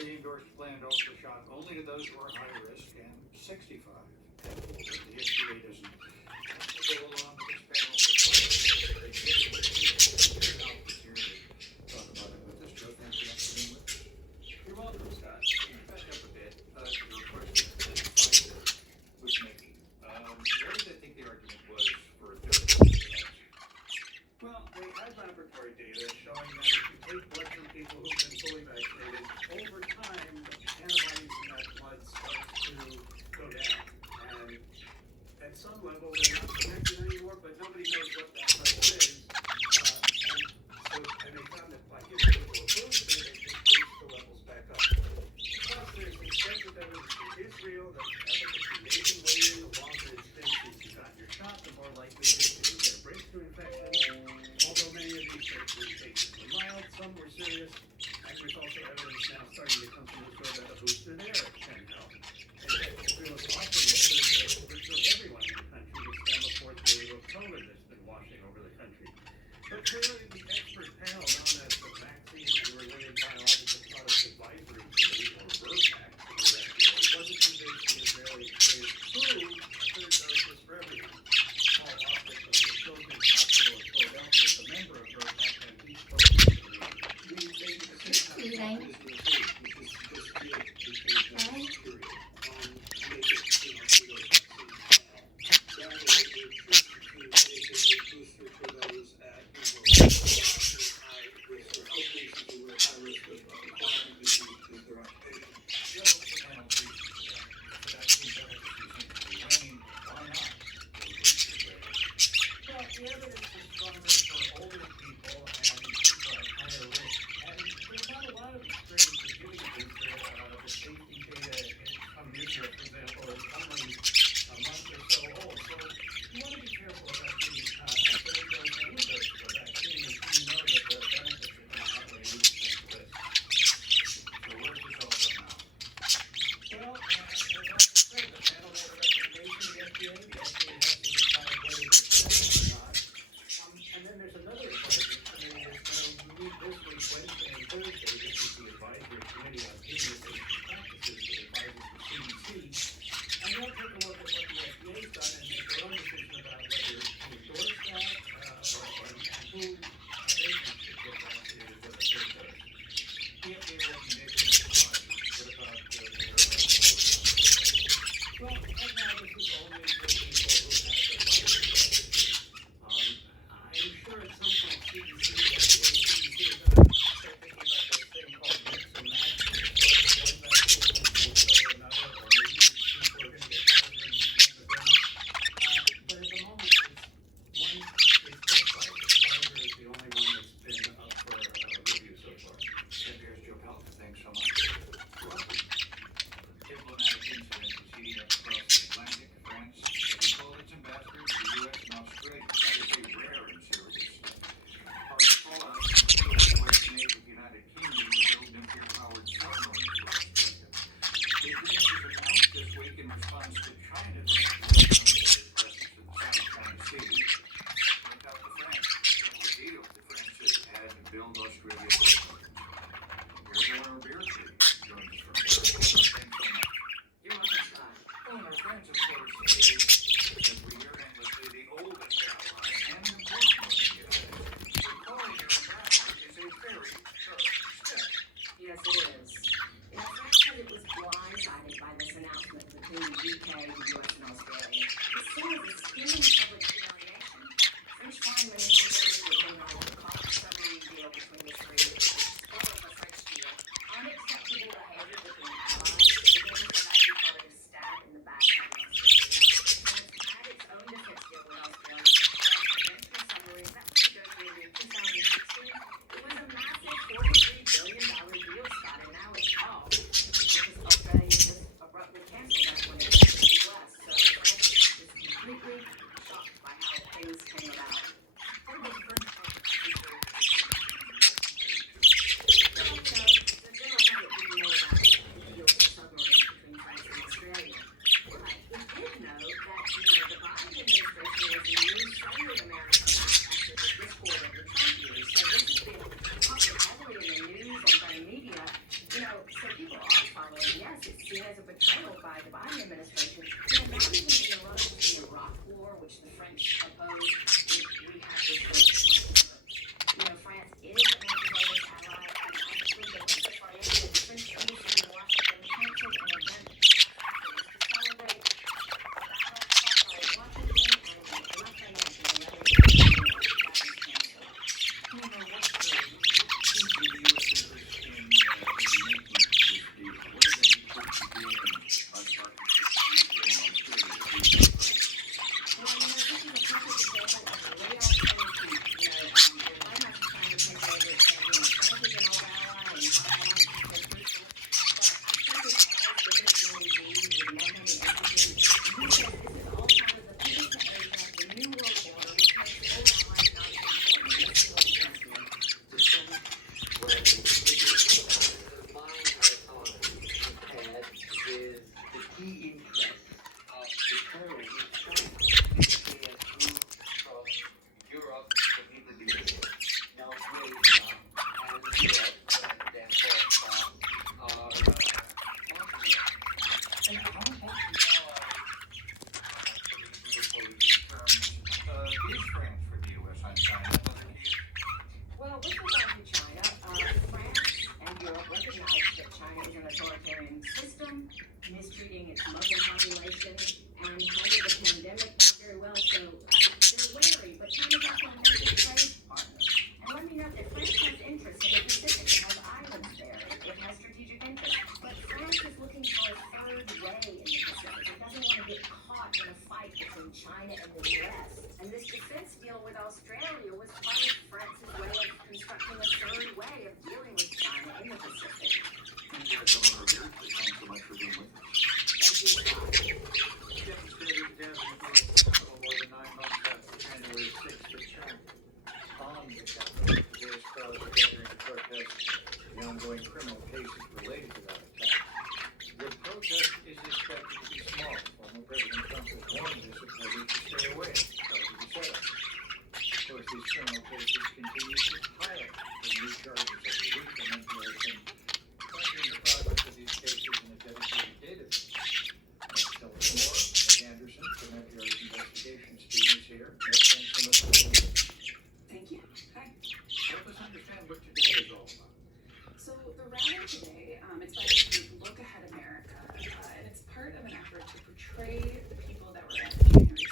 The endorsed plan also shot only to those who are high risk and 65 and older. The FDA doesn't have to go along with this panel. They get it here to talk about it with us. Joe, thanks for being with us. You're welcome, Scott. Back up a bit. Your question is Pfizer was making. What did they think the argument was for therapeutic? Well, they had laboratory data showing that if you take blood from people who've been fully vaccinated, over time, antibodies in that blood start to go down. And at some level, they're not connected anymore, but no its Muslim population and handled the pandemic not very well, so they're wary, but China's also a major trade partner. And let me note that France has interests in the Pacific. It has islands there. It has strategic interests. But France is looking for a third way in the Pacific. It doesn't want to get caught in a fight between China and the U.S. And this defense deal with Australia was part of France's way of constructing a third way of dealing with China in the Pacific. Thank you so much for being with us. Thank you, Scott. Demonstrated gathering from the Capitol more than 9 months after January 6th attack on the Capitol. Today's crowds are gathering to protest the ongoing criminal cases related to that attack. The protest is expected to be small. Former President Trump has warned his supporters to stay away because of the setup. Of course, these criminal cases continue to pile up with new charges every week, and NPR has been tracking the progress of these cases in a dedicated database. Tell us more. Meg Anderson from NPR's investigations team is here. Meg, thanks so much for being with us. Thank you. Hi. Help us understand what today is all about. So the rally today, it's by the group Look Ahead America, and it's part of an effort to portray the people that were at the January